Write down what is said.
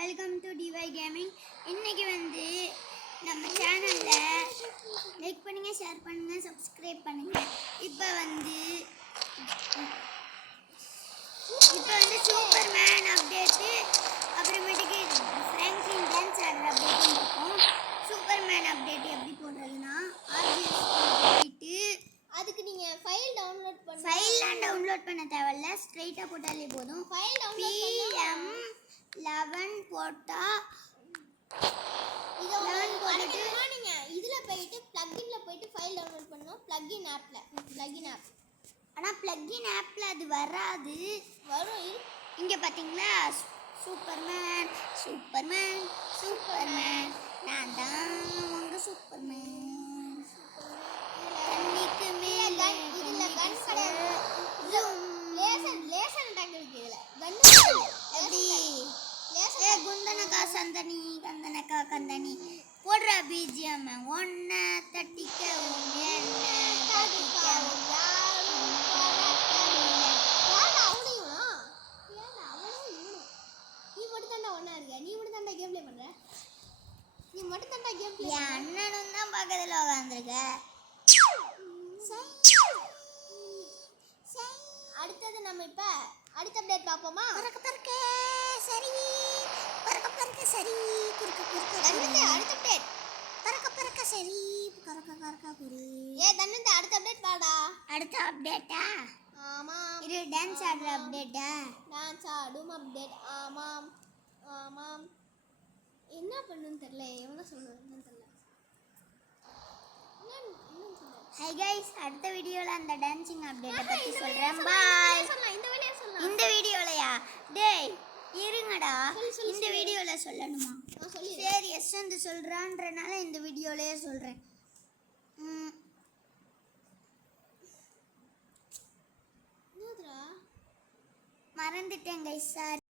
Welcome to dy gaming. இன்னைக்கு வந்து நம்ம சேனலில் லைக் பண்ணுங்கள், ஷேர் பண்ணுங்கள், சப்ஸ்கிரைப் பண்ணுங்கள். இப்போ வந்து சூப்பர்மேன் அப்டேட்டு, அப்புறமேட்டுக்கு ஃப்ராங்க்லின் டான்ஸ் ஆடுற அப்டேட்டும் இருக்கும். சூப்பர்மேன் அப்டேட் எப்படி போடுறதுன்னா, ஆர்ஜிஎஸ் போயிட்டு அதுக்கு நீங்கள் ஃபைல்லாம் டவுன்லோட் பண்ண தேவையில்ல, ஸ்ட்ரைட்டாக போட்டாலே போதும். ஃபைல் PM11 போட்டால் இதை நீங்கள் இதில் போயிட்டு ப்ளக்கின்ல போயிட்டு ஃபைல் டவுன்லோட் பண்ணணும். ப்ளக்கின் ஆப் ஆனால் ப்ளக்கின் ஆப்பில் அது வராது. வரும். இங்கே பார்த்தீங்களா, சூப்பர்மேன் சூப்பர்மேன் சூப்பர்மேன், நான் தான் உங்கள் சூப்பர்மேன். தண்ணிக்கு மேலே இதில் கன் கிடையாது, லேசர் அட்டாக் இருக்கு. இதில் கன் எப்படி குந்தனக்கா சந்தனி கந்தனக்கா கந்தனி போடுற பிஜிஎம் ஒன்ன தட்டிக்க என் அண்ணனும் தான் பக்கத்தில் உட்காந்துருக்க. அடுத்தது நம்ம இப்ப அடுத்த அப்டேட் பார்ப்போமா? பறக்க சரி, பறக்க சரி, அடுத்த அப்டேட் பறக்க சரி, கறக்க குரு. தன்னந்த அடுத்த அப்டேட் பாடா. அடுத்த அப்டேட்டா? ஆமாம், இது டான்ஸ் ஆடுற அப்டேட்டா? டான்ஸ் ஆடும் அப்டேட். ஆமாம் ஆமாம். என்ன பண்ணுன்னு தெரியல, எவ்வளோ சொல்லணும்னு தெரியல. ஹை கைஸ், அடுத்த வீடியோல அந்த டான்சிங் அப்டேட்டை பத்தி சொல்றேன். பாய். இந்த வீடியோலயா? டேய் இருங்கடா, இந்த வீடியோல சொல்லணுமா? சரி, யஷ்வந்த் சொல்றான்றனால இந்த வீடியோலயே சொல்றேன். மறந்துட்டேன் கைஸ், சாரி.